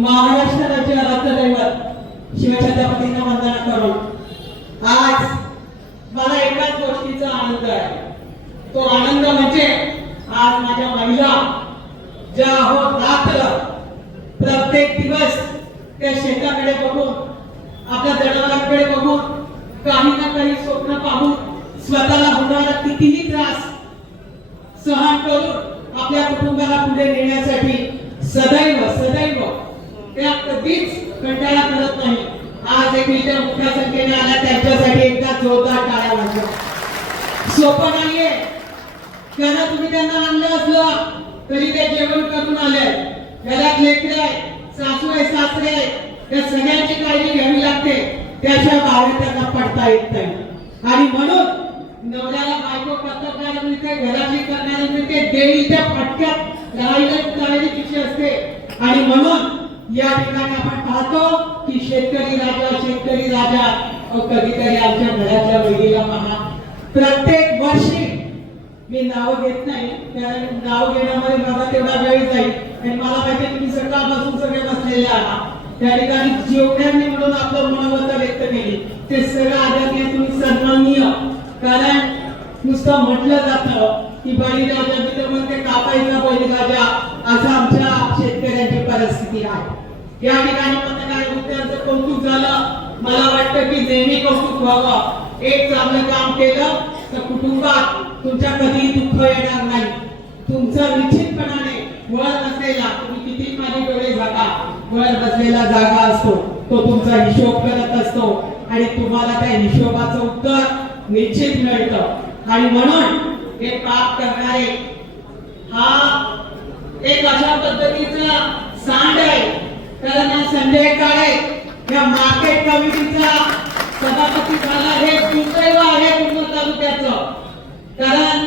महाराष्ट्र राज्य राज्यदैवत शिवछत्रपतींना वंदना करून. आज मला एकाच गोष्टीचा आनंद आहे. तो आनंद म्हणजे आज माझ्या महिला ज्या हो रात्र प्रत्येक दिवस त्या शेताकडे बघून आपल्या जनावरांकडे बघून काही ना काही स्वप्न पाहून स्वतःला होणारा कितीही त्रास सहन करून आपल्या कुटुंबाला पुढे नेण्यासाठी सदैव सदैव त्या कधीच कंटाळा करत नाही. आज एक लिटर मोठ्या संख्येने आला त्यांच्यासाठी एकदा जोरदार टाळ्या वाजवा. सोपं नाहीये. त्यांना तुम्ही त्यांना आणलं असलं तरी ते जेवण करून आले. घरात लेकरे सासू आहे सासरे त्या सगळ्यांची काळजी घ्यावी लागते. त्याच्या बाहेर त्यांना पडता येत नाही. आणि म्हणून नवऱ्याला बायको कर्तव्याला मिळते घरातली करणारी मिळते देवीच्या फटक्यात. राहायला करायची शिक्षी असते. आणि म्हणून या ठिकाणी आपण पाहतो की शेतकरी राजा शेतकरी राजा कधीतरी आमच्या घरातल्या मुलीला पहा. प्रत्येक वर्षी मी नाव घेत नाही कारण नाव घेण्यामध्ये माझा तेवढा वेळ जाईल. आणि मला माहिती तुम्ही सकाळपासून सगळे बसलेले आहात. त्या ठिकाणी जेवढ्यांनी म्हणून आपलं मनोगत व्यक्त केली ते सगळं आदरणीय तुम्ही सन्माननीय. कारण नुसतं म्हटलं जातं की बळीराजा मित्र म्हणते कापायचा बळीराजा असं आमच्या शेतकऱ्यांची परिस्थिती आहे. या ठिकाणी पत्रकार वृत्तांचं कौतुक झालं. मला वाटतं की नेहमी कौतुक व्हावं. एक चांगलं काम केलं तर कुटुंबात तुमच्या कधीही दुःख येणार नाही. तुमचं निश्चितपणाने वळत बसलेला तुम्ही किती माझे डोळे जागा वळत बसलेला जागा असतो. तो तुमचा हिशोब करत असतो. आणि तुम्हाला त्या हिशोबाचं उत्तर निश्चित मिळतं. आणि म्हणून हे पाप करणारे हा एक अशा पद्धतीचा सांड आहे. कारण हा संजय काळे या मार्केट कमिटीचा सभापती झाला हे दुर्दैव आहे पूर्ण तालुक्याचं. कारण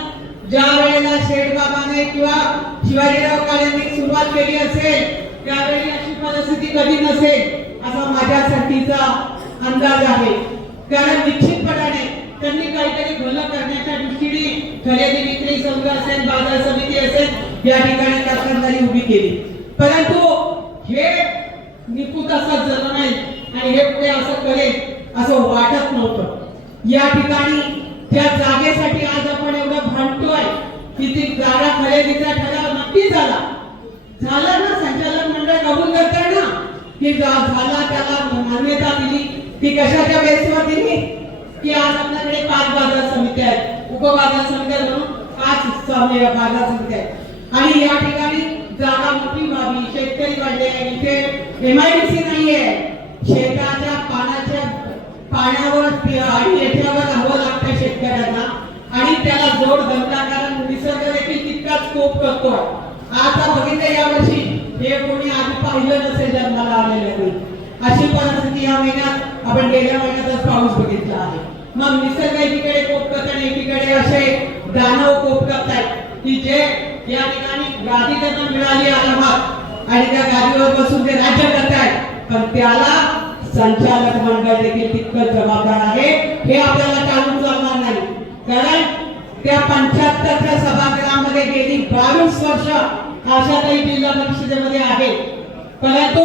ज्या वेळेला शेठ बाबाने किंवा शिवाजीराव काळेंनी सुरुवात केली असेल त्यावेळी अशी परिस्थिती कधी नसेल असा माझ्यासाठीचा अंदाज आहे. कारण निश्चितपणाने त्यांनी काहीतरी भलं करण्याच्या दृष्टीने खरेदी विक्री संघ असेल बाजार समिती असेल या ठिकाणी कारखानदारी उभी केली. परंतु हे निपूत असा झालं नाही. आणि हे पुढे असं करेल असं वाटत नव्हतं. या ठिकाणी त्या जागेसाठी आज आपण एवढं भांडतोय की ती जागा खरेदीचा ठराव नक्की झाला. झाला ना संचालक मंडळ कबूल करताय ना की झाला त्याला मान्यता दिली. ती कशाच्या बेसवर दिली की आज आपल्याकडे पाच बाजार समित्या आहेत. उपबाजार समित्या म्हणून पाच बाजार समित्या आहेत. आणि या ठिकाणी जागा मोठी व्हावी शेतकरी वाढले इथे एमआयडीसी नाहीये. शेताच्या पाण्याच्या पाण्यावर आणि याच्यावर हवं लागतं शेतकऱ्यांना. आणि त्याला जोड धंदा कारण निसर्ग देखील तितकाच कोप करतो. आता बघितलं यावर्षी हे कोणी आधी पाहिलं नसेल जन्माला आलेलं अशी परिस्थिती या महिन्यात आपण गेल्या महिन्यातच पाऊस बघितला आहे. मग निसर्ग एकीकडे कोप करत आणि एकीकडे असे दानव कोप करतायत. की जे या ठिकाणी गादी त्यांना मिळाली आरामात. आणि त्या गादीवर बसून ते राज्य करतायत. पण त्याला संचालक मंडळ देखील तितकं जबाबदार आहे. हे आपल्याला टाळून चालणार नाही. कारण त्या पंच्याहत्तरच्या सभागृहामध्ये गेली बावीस वर्ष आशाताई जिल्हा परिषदेमध्ये आहे. परंतु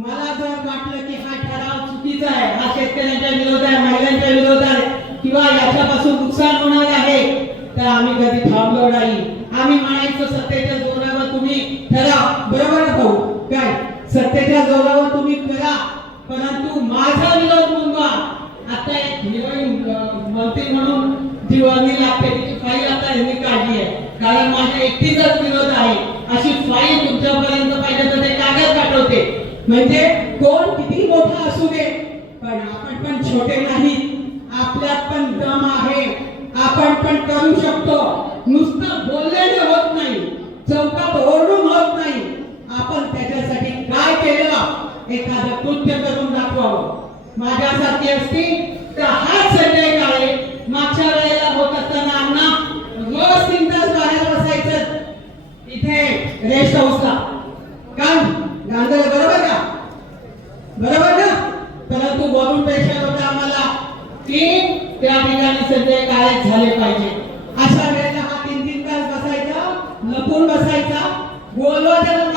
मला जर वाटलं की हा ठराव चुकीचा आहे हा शेतकऱ्यांच्या विरोध आहे महिलांच्या विरोध आहे किंवा याच्यापासून नुकसान होणार आहे तर आम्ही कधी थांबलो नाही. आम्ही म्हणायचो सत्तेच्या जोरात तुम्ही ठरा बरोबर ना भाऊ? काय? सत्तेच्या जोरावर तुम्ही करा. परंतु माझा विरोध नोंदवा. आता एक हिरोईन मंत्री म्हणून जी वर्णी लागते तिची फाईल आता यांनी काढली आहे. कारण माझ्या एकटीचाच विरोध आहे. अशी फाईल तुमच्यापर्यंत पाहिजे तर ते कागद पाठवते. म्हणजे कोण किती मोठा असू दे पण आपण पण छोटे नाही आपल्यात पण दम आहे आपण पण करू शकतो नुसतं बोलल्याने होत नाही चौकात ओरडून होत नाही आपण त्याच्यासाठी काय केलं एखादं कृत्य करून दाखवावं माझ्यासारखी असती तर हाच संजय काळे मागच्या वेळेला होत असताना अण्णा रोज तीन तास बाहेर बसायचं इथे संस्था हाऊसला काम गांधळे बरोबर का? बरोबर ना? परंतु वरून प्रेशर होता आम्हाला की त्या ठिकाणी सध्या काय झाले पाहिजे. अशा वेळेला हा तीन तीन तास बसायचा लपून बसायचा. बोलवायचं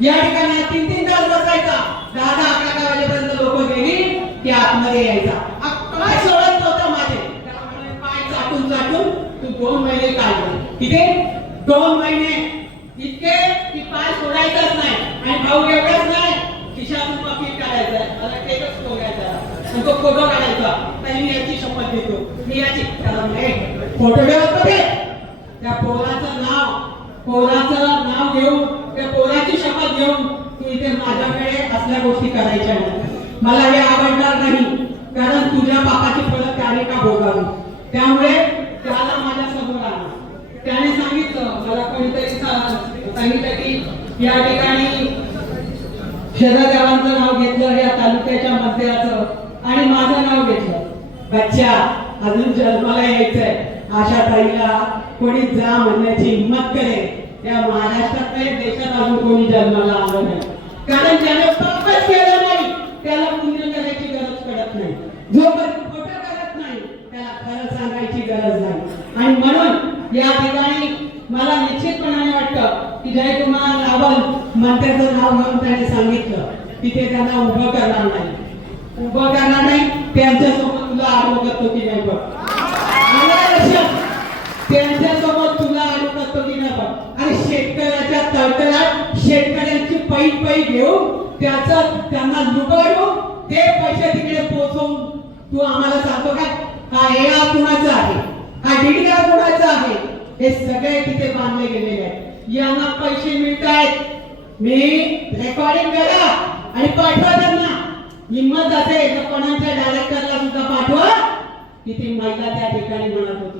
या ठिकाणी तीन तीन तास बसायचा. दहा दहा अकरा अकरा वाजेपर्यंत लोक गेली की आतमध्ये यायचा. आ- पाय सोडत नव्हता माझे त्यामुळे पाय चाटून चाटून तू दोन महिने काढले किती दोन महिने. इतके की पाय सोडायचाच नाही. आणि भाऊ एवढाच नाही खिशातून पाकिट काढायचा मला टेकच ठेवायचा आणि तो फोटो काढायचा. ताई मी याची शपथ घेतो. मी याची. फोटो ठेवत होते त्या पोराचं नाव. पोराचं नाव घेऊन त्या पोराची शपथ घेऊन तू इथे माझ्याकडे असल्या गोष्टी करायच्या नाही. मला हे आवडणार नाही कारण तुझ्या बापाची फळं त्याने का भोगावी? त्यामुळे त्याला माझ्यासमोर आला त्याने सांगितलं मला कोणीतरी सांगितलं की या ठिकाणी शरदेवांचं नाव घेतलं या तालुक्याच्या मंदिराचं आणि माझं नाव घेतलं. बच्चा अजून जन्माला यायचंय. आशा ताईला कोणी जा म्हणण्याची हिंमत करेल. या महाराष्ट्रात नाही देशात अजून कोणी जन्माला आलं नाही. कारण ज्याने पापच केलं नाही त्याला पुण्य करायची गरज पडत नाही. जो खोट करत नाही त्याला खरं सांगायची गरज नाही. आणि म्हणून या ठिकाणी मला निश्चितपणाने वाटतं की जयकुमार रावल मंत्र्याचं नाव घेऊन त्याने सांगितलं. की ते त्यांना उभं करणार नाही. उभं करणार नाही त्यांच्यासोबत तुला आरोप करतो की नाही बघ. त्यांच्यासोबत तुला आरोप करतो की नाही बघ आणि शेतकऱ्याच्या तळतळ्यात शेतकऱ्यांची पै पै घेऊन त्याचा त्यांना लुबाडून ते पैसे तिकडे पोहोचवून तू आम्हाला सांगतो काय हा येळा कुणाचा आहे? हा डिडगा कुणाचा आहे? हे सगळे तिथे बांधले गेलेले आहेत. यांना पैसे मिळत आहेत मी रेकॉर्डिंग करा आणि पाठवा त्यांना. हिंमत असेल तर कोणाच्या डायरेक्टरला सुद्धा पाठवा. की ती महिला त्या ठिकाणी म्हणत होती.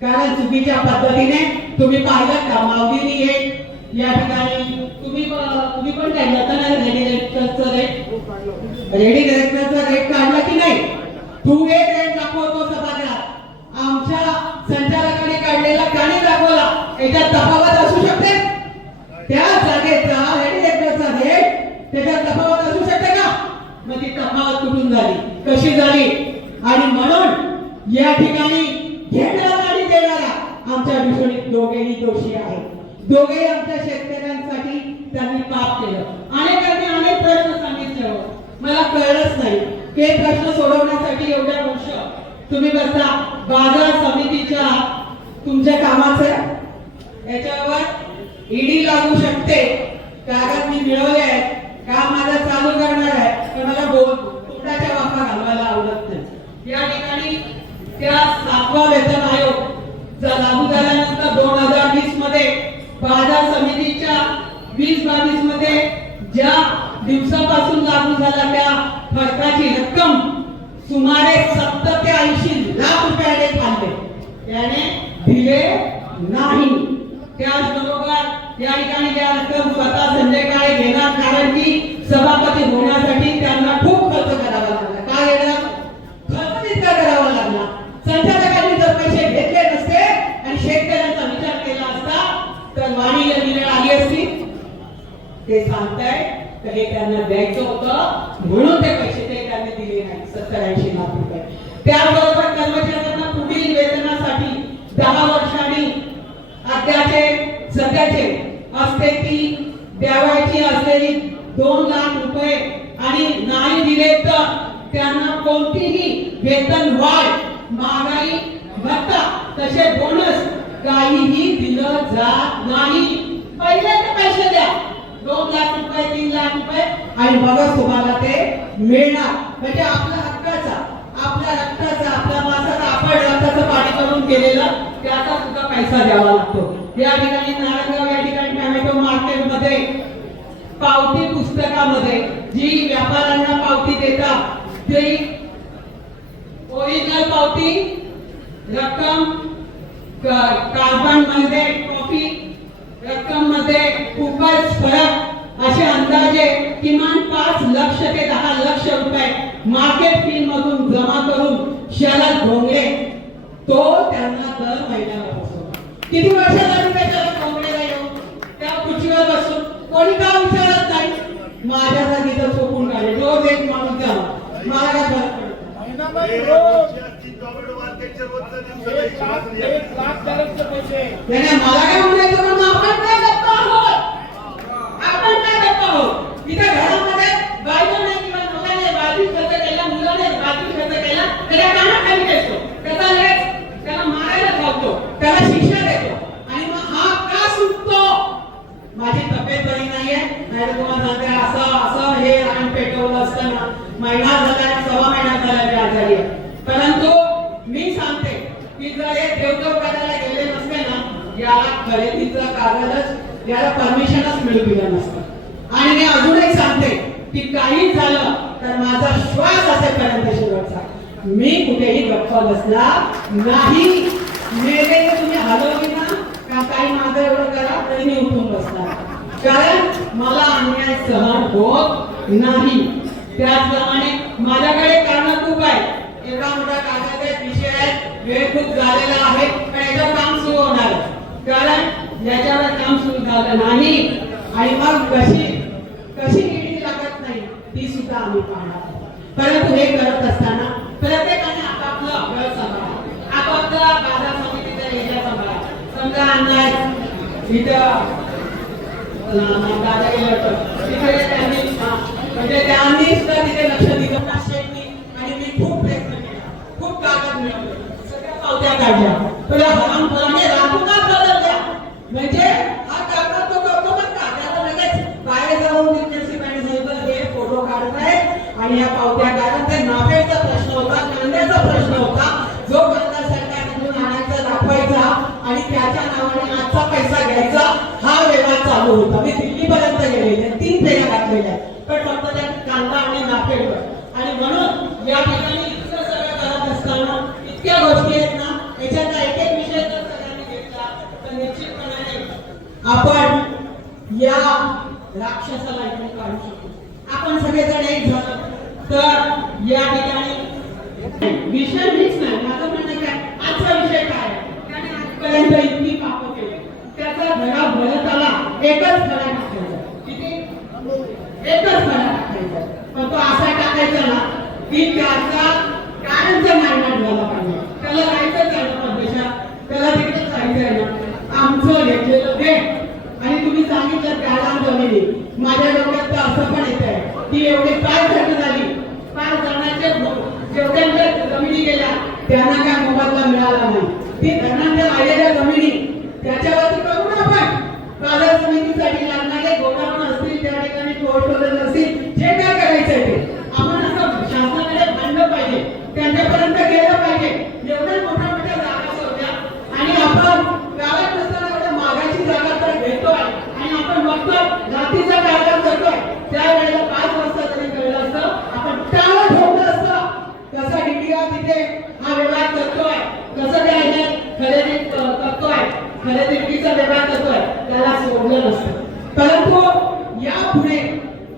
कारण चुकीच्या पद्धतीने तुम्ही पाहिलं का? मावगिरी एक या ठिकाणी तुम्ही तुम्ही पण काय जाताना रेडी डायरेक्टरचं रेट रेडी डायरेक्टरचा रेट काढला की नाही? तू एक रेट दाखवतो सभागृहात आमच्या संचालकाने काढलेला काने दाखवला याच्यात तफावत असू शकते त्या जागेचा रेडी डायरेक्टरचा रेट त्याच्यात तफावत असू शकते का मग ती तफावत कुठून झाली कशी झाली आणि म्हणून या ठिकाणी घेणारा आणि देणारा आमच्या विषयी दोघेही दोषी आहेत दोघेही आमच्या शेतकऱ्यांसाठी त्यांनी पाप केलं अनेकांनी अनेक प्रश्न सांगितले हो. मला कळलंच नाही हे प्रश्न सोडवण्यासाठी एवढ्या वर्ष तुम्ही बसा बाजार समितीच्या तुमच्या कामाचं याच्यावर ईडी लागू शकते. कागद मी मिळवले आहेत. काम माझं चालू करणार आहे. पण मला बोल तुकड्याच्या वाफा घालवायला आवडत नाही. या ठिकाणी त्या सातवा वेतन आयोग लागू झाल्यानंतर दोन हजार वीसमध्ये बाजार समितीच्या वीस बावीसमध्ये ज्या दिवसापासून लागू झाला त्या फरकाची रक्कम सुमारे सत्तर ते ऐंशी लाख रुपयाने खाल्ले त्याने दिले नाही. त्याचबरोबर या ठिकाणी त्या रक्कम स्वतः संजय काळे घेणार कारण की सभापती होण्यासाठी त्यांना खूप खर्च करावा लागला. काय येणार खर्च इतका करावा लागला. संचालकांनी जर पैसे घेतले नसते आणि शेतकऱ्यांचा विचार केला असता तर वाणीला मिळेल आली असती ते सांगताय तर हे त्यांना द्यायचं होतं. म्हणून ते सत्तर ऐंशी लाख रुपये. त्याबरोबर कर्मचाऱ्यांना पुढील वेतनासाठी दहा वर्षांनी आत्याचे सध्याचे असते ती द्यावायची असलेली दोन लाख रुपये आणि नाही दिले तर त्यांना कोणतीही वेतन वाढ महागाई भत्ता तसे बोनस काहीही दिलं जात नाही. पहिले ते पैसे द्या. दोन लाख रुपये तीन लाख रुपये. आणि मगच तुम्हाला ते मिळणार. म्हणजे आपल्या हक्काचा आपल्या रक्ताचा आपल्या माणसाचा आपण रक्ताचं पाणी करून केलेलं त्याचा सुद्धा पैसा द्यावा लागतो. या ठिकाणी नारायणगाव या ठिकाणी टोमॅटो मार्केटमध्ये पावती पुस्तकामध्ये जी व्यापाऱ्यांना पावती देतात ते ओरिजिनल पावती रक्कम कार्बनमध्ये कॉफी रक्कममध्ये खूपच फरक असे अंदाजे किमान पाच लक्ष ते दहा लक्ष रुपये मार्केट फी मधून जमा करून शरद भोंगरे तो त्यांना दर महिन्याला बसवतो. किती वर्ष झाली शरद भोंगरेला येऊन त्या खुर्चीवर बसून. कोणी का विचारत नाही? माझ्या जागी तर चोपून काढे रोज एक माणूस द्या मला काय फरक पडतो आहे. परंतु मी सांगते की जर हे देवदेव करायला गेले नसते ना याला खरेदीचं कागदच याला परमिशनच मिळू दिलं नसतं. आणि मी अजूनही सांगते की काही झालं तर माझा श्वास असेपर्यंत शेवटचा मी कुठेही गप्प बसला नाही. तुम्ही हलवली ना का काही माझं एवढं करा तरी मी उठून बसणार. कारण मला अन्याय सहन होत नाही. त्याचप्रमाणे माझ्याकडे कारण खूप आहे. एवढा मोठा कागद आहे विषय आहे वेळ खूप झालेला आहे पण याच्यावर काम सुरू होणार कारण याच्यावर काम सुरू झालं नाही आणि मग कशी कशी ईडी लागत नाही ती सुद्धा आम्ही पाहणार परंतु हे करत असताना प्रत्येकाने आपापलं अभ्यास सांभाळा आपापला बाजार समितीचा एरिया सांभाळा समजा अन्नाय इथं दादा गेलं होतं. त्यांनी म्हणजे त्यांनी सुद्धा तिथे लक्ष दिलं ना शेटनी आणि मी खूप प्रयत्न केला खूप कागद मिळवले सगळ्या काढल्या. तुला हवान फुलाने राखू का? राक्षसाला इथून काढू शकतो. आपण सगळेजण एक झालो. तर या ठिकाणी विषय मीच नाही. माझं म्हणणं काय? आजचा विषय काय? त्याने आजपर्यंत इतकी पाप केली. त्याचा धडा भरत आला एकच धडा टाकायचा. किती? एकच धडा टाकायचा. पण तो असा टाकायचा ना की त्याचा कायमचा नायनाट झाला पाहिजे. त्याला जायचं आहे परदेशात त्याला तिकडे जायचं आहे ना. आमचं घेतलेलं ते आणि तुम्ही सांगितलं त्याला जमिनी माझ्या डोक्यात तर असं पण येत आहे की एवढी काय घट झाली. पाच जणांचे जेवढ्यांच्या जमिनी गेल्या त्यांना काय मोबदला मिळाला नाही. ती धरणांच्या आलेल्या जमिनी त्याच्यावरती करू ना आपण बाजार समितीसाठी लागणारे गोदाम असतील त्या ठिकाणी पोहोचवले नसतील असतील जे काय करायचं ते आपण असं शासनाकडे मांडलं पाहिजे त्यांच्यापर्यंत गेलं पाहिजे एवढ्या मोठ्या मोठ्या जागा होत्या आणि आपण गावात नसताना एवढ्या मागाची जागा तर घेतोय आणि आपण बघतो जातीचा कायदा करतोय त्यावेळेला पाच वाजता तरी कळलं असतं आपण टाळं ठेवलं असतं मीडिया तिथे हा व्यवहार करतोय. कसं काय हे? खरेदी करतोय. खरेदी विक्रीचा व्यवहार करतोय. त्याला सोडलं नसतं. परंतु यापुढे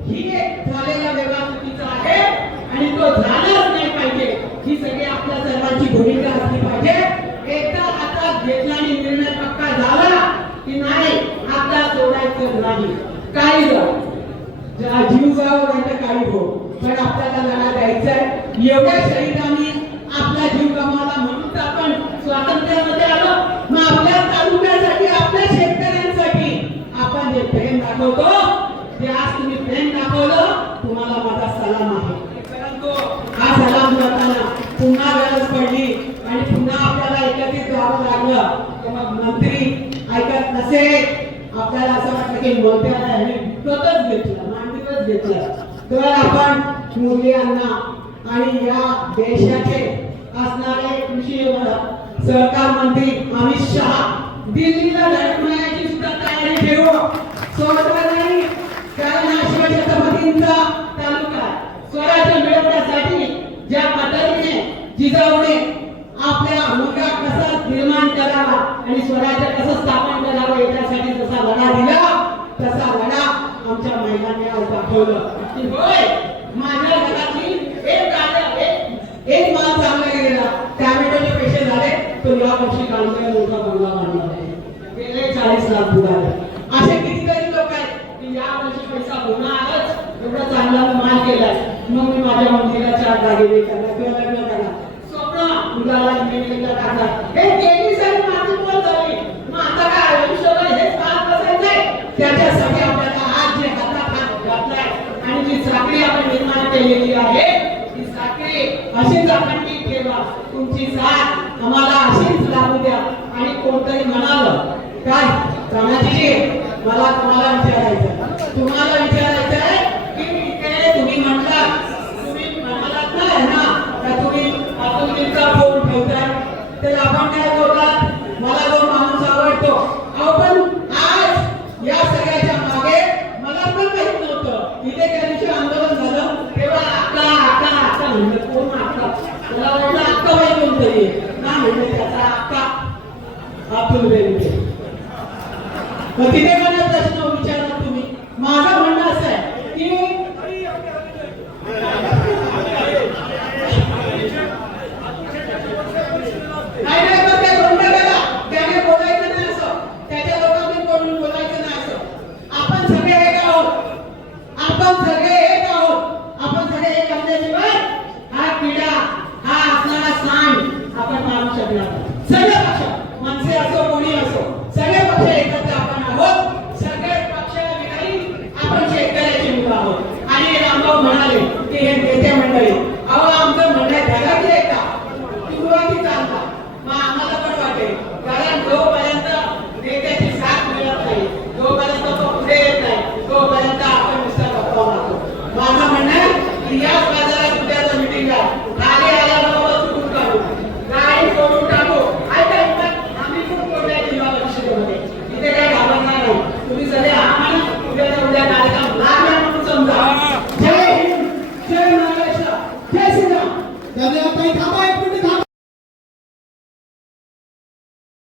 ही एक झालेला व्यवहार चुकीचा आहे आणि तो झालाच नाही पाहिजे. ही सगळी आपल्या सर्वांची भूमिका असली पाहिजे. एकदा हातात घेतला आणि निर्णय पक्का झाला की नाही आता सोडायचं नाही. काही झालं जीव जावं नाही तर काही हो. पण आपल्याला लढा द्यायचा आहे. एवढ्या शहीदांनी आपला जीव गमावला म्हणून तर आपण स्वातंत्र्यामध्ये आलो. मग आपल्या तालुक्यासाठी आपल्या शेतकऱ्यांसाठी आपण जे प्रेम दाखवतो ते आज तुम्ही प्रेम दाखवलं तुम्हाला माझा सलाम आहे. परंतु हा सलाम करताना पुन्हा गरज पडली आणि पुन्हा आपल्याला एकत्रित जावं लागलं. तर मग मंत्री ऐकत नसेल आपल्याला असं वाटतं की मोत्याला ह्यांनी विकतच घेतलं मांडीतच घेतलं. तर आपण मूल्यांना आणि या देशाचे असणारे कृषी सहकार मंत्री अमित शहा दिल्लीला धडकण्याची सुद्धा तयारी ठेवू सोडणार नाही कारण हा शिवछत्रपतींचा तालुका स्वराज्य मिळवण्यासाठी ज्या पद्धतीने जिजाऊने आपल्या मुलगा कसा निर्माण करावा आणि स्वराज्य कसं स्थापन करावं याच्यासाठी जसा लढा दिला तसा लढा आमच्या महिलांनी आज दाखवलं. की होय? माझ्या घरातली एक माल चांगला गेलेला टॅमॅटोचे पैसे झाले तो या वर्षी काढून मोठा बंगला बांधला गेले चाळीस लाख बुडाले असे कितीतरी लोक आहेत की या वर्षी पैसा होणारच एवढा चांगला माल केलाय. मग मी माझ्या मुलीला चार दागिने करणार किंवा लग्न करणार स्वप्न मुलाला इंजिनिअरिंगला टाकणार हे केली सारी माझी बोल झाली. मग आता काय आयुष्यभर हेच पाहत बसायचंय? त्याच्यासाठी आपल्याला आज जे हातात हात घातलाय. आणि जी साखळी आपण निर्माण केलेली आहे ती साखळी अशीच आपण नीट ठेवा तुमची साथ आम्हाला अशीच लागू द्या. आणि कोणतरी म्हणाल काय कामाची मला तुम्हाला विचारायचं तुम्हाला विचारायचं